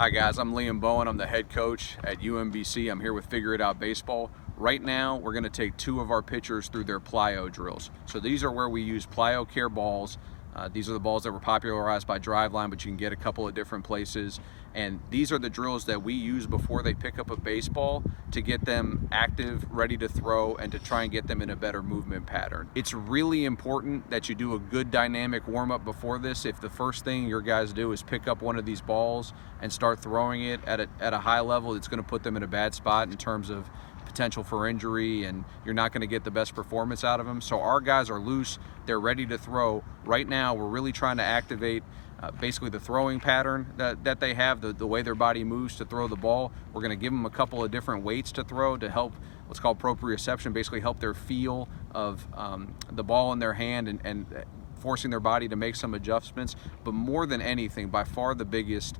Hi guys, I'm Liam Bowen. I'm the head coach at UMBC. I'm here with Figure It Out Baseball. Right now, we're going to take two of our pitchers through their plyo drills. So these are where we use PlyoCare balls. These are the balls that were popularized by Driveline, but you can get a couple of different places. And these are the drills that we use before they pick up a baseball to get them active, ready to throw, and to try and get them in a better movement pattern. It's really important that you do a good dynamic warm-up before this. If the first thing your guys do is pick up one of these balls and start throwing it at a high level, it's going to put them in a bad spot in terms of potential for injury, and you're not going to get the best performance out of them. So our guys are loose, they're ready to throw. Right now we're really trying to activate basically the throwing pattern that they have, the way their body moves to throw the ball. We're going to give them a couple of different weights to throw to help what's called proprioception, basically help their feel of the ball in their hand and forcing their body to make some adjustments. But more than anything, by far the biggest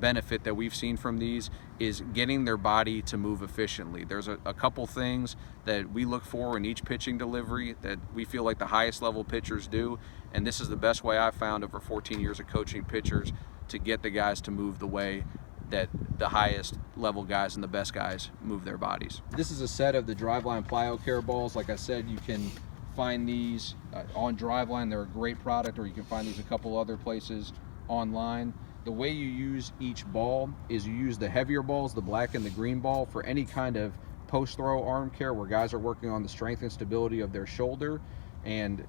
benefit that we've seen from these is getting their body to move efficiently. There's a couple things that we look for in each pitching delivery that we feel like the highest level pitchers do, and this is the best way I've found over 14 years of coaching pitchers to get the guys to move the way that the highest level guys and the best guys move their bodies. This is a set of the Driveline PlyoCare balls. Like I said, you can find these on Driveline. They're a great product, or you can find these a couple other places online. The way you use each ball is you use the heavier balls, the black and the green ball, for any kind of post-throw arm care where guys are working on the strength and stability of their shoulder. And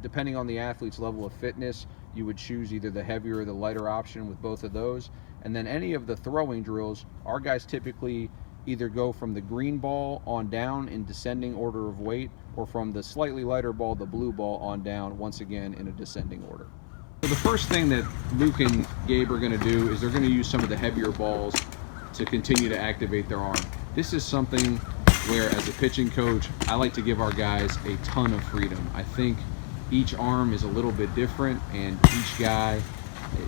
depending on the athlete's level of fitness, you would choose either the heavier or the lighter option with both of those. And then any of the throwing drills, our guys typically either go from the green ball on down in descending order of weight, or from the slightly lighter ball, the blue ball, on down, once again in a descending order. So the first thing that Luke and Gabe are going to do is they're going to use some of the heavier balls to continue to activate their arm. This is something where, as a pitching coach, I like to give our guys a ton of freedom. I think each arm is a little bit different, and each guy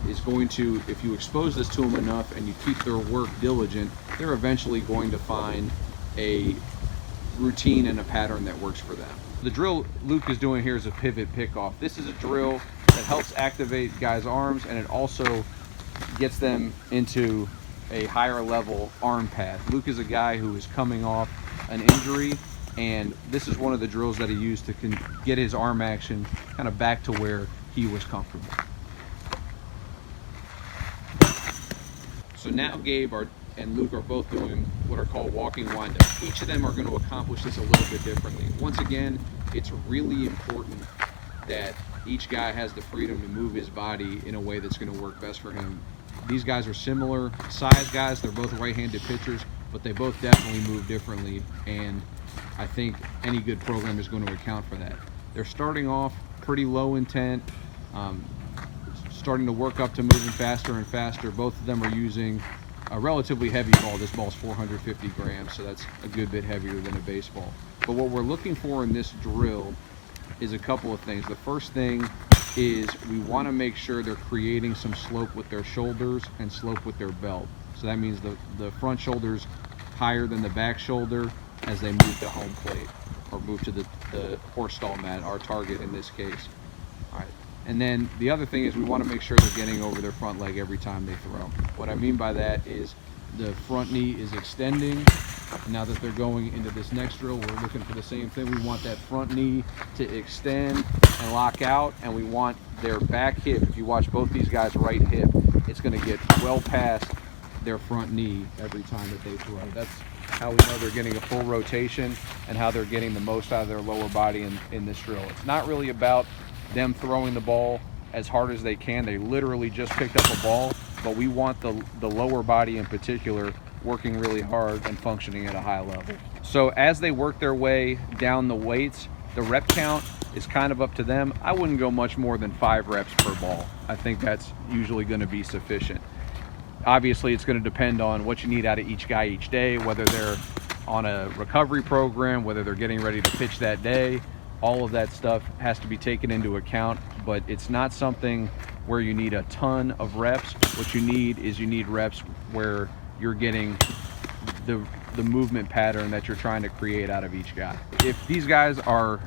is going to, if you expose this to them enough and you keep their work diligent, they're eventually going to find a routine and a pattern that works for them. The drill Luke is doing here is a pivot pickoff. This is a drill that helps activate guys' arms, and it also gets them into a higher level arm path. Luke is a guy who is coming off an injury, and this is one of the drills that he used to get his arm action kind of back to where he was comfortable. So now Gabe and Luke are both doing what are called walking windups. Each of them are going to accomplish this a little bit differently. Once again, it's really important that each guy has the freedom to move his body in a way that's going to work best for him. These guys are similar size guys. They're both right-handed pitchers, but they both definitely move differently, and I think any good program is going to account for that. They're starting off pretty low intent, starting to work up to moving faster and faster. Both of them are using a relatively heavy ball. This ball's 450 grams, so that's a good bit heavier than a baseball. But what we're looking for in this drill is a couple of things. The first thing is we want to make sure they're creating some slope with their shoulders and slope with their belt. So that means the front shoulder's higher than the back shoulder as they move to home plate, or move to the horse stall mat, our target in this case. All right. And then the other thing is we want to make sure they're getting over their front leg every time they throw. What I mean by that is the front knee is extending. Now that they're going into this next drill, we're looking for the same thing. We want that front knee to extend and lock out, and we want their back hip. If you watch both these guys' right hip, it's going to get well past their front knee every time that they throw. That's how we know they're getting a full rotation and how they're getting the most out of their lower body in this drill. It's not really about them throwing the ball as hard as they can. They literally just picked up a ball, but we want the lower body in particular working really hard and functioning at a high level. So as they work their way down the weights, the rep count is kind of up to them. I wouldn't go much more than 5 reps per ball. I think that's usually going to be sufficient. Obviously, it's going to depend on what you need out of each guy each day, whether they're on a recovery program, whether they're getting ready to pitch that day. All of that stuff has to be taken into account, but it's not something where you need a ton of reps. What you need reps where you're getting the movement pattern that you're trying to create out of each guy. If these guys are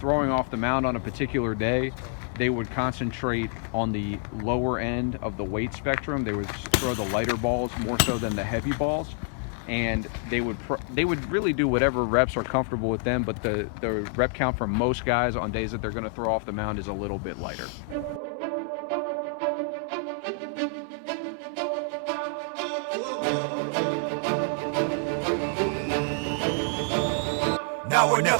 throwing off the mound on a particular day, they would concentrate on the lower end of the weight spectrum. They would throw the lighter balls more so than the heavy balls, and they would really do whatever reps are comfortable with them, but the rep count for most guys on days that they're going to throw off the mound is a little bit lighter. Now or never.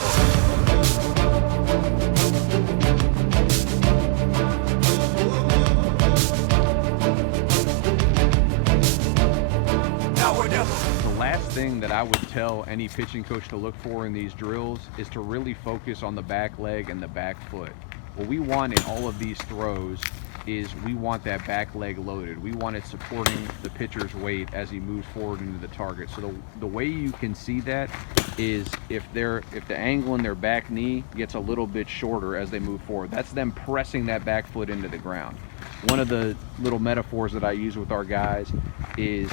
The last thing that I would tell any pitching coach to look for in these drills is to really focus on the back leg and the back foot. What we want in all of these throws is we want that back leg loaded. We want it supporting the pitcher's weight as he moves forward into the target. So the way you can see that is if the angle in their back knee gets a little bit shorter as they move forward, that's them pressing that back foot into the ground. One of the little metaphors that I use with our guys is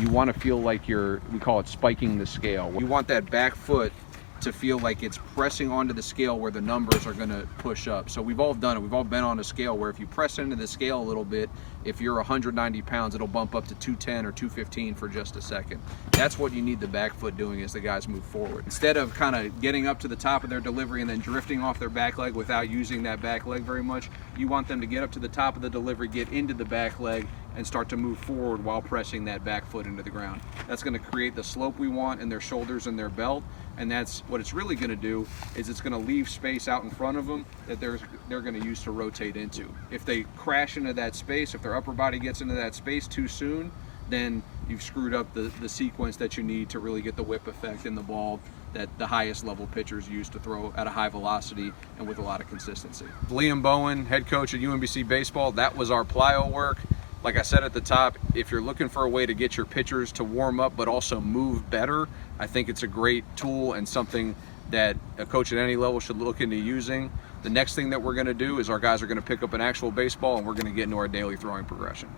you want to feel like we call it spiking the scale. You want that back foot to feel like it's pressing onto the scale where the numbers are going to push up. So we've all done it. We've all been on a scale where if you press into the scale a little bit, if you're 190 pounds, it'll bump up to 210 or 215 for just a second. That's what you need the back foot doing as the guys move forward. Instead of kind of getting up to the top of their delivery and then drifting off their back leg without using that back leg very much, you want them to get up to the top of the delivery, get into the back leg, and start to move forward while pressing that back foot into the ground. That's going to create the slope we want in their shoulders and their belt, and that's what it's really going to do is it's going to leave space out in front of them that they're going to use to rotate into. If they crash into that space, if their upper body gets into that space too soon, then you've screwed up the sequence that you need to really get the whip effect in the ball that the highest level pitchers use to throw at a high velocity and with a lot of consistency. Bowen, head coach at UMBC baseball, that was our plyo work. Like I said at the top, if you're looking for a way to get your pitchers to warm up but also move better, I think it's a great tool and something that a coach at any level should look into using. The next thing that we're going to do is our guys are going to pick up an actual baseball and we're going to get into our daily throwing progression.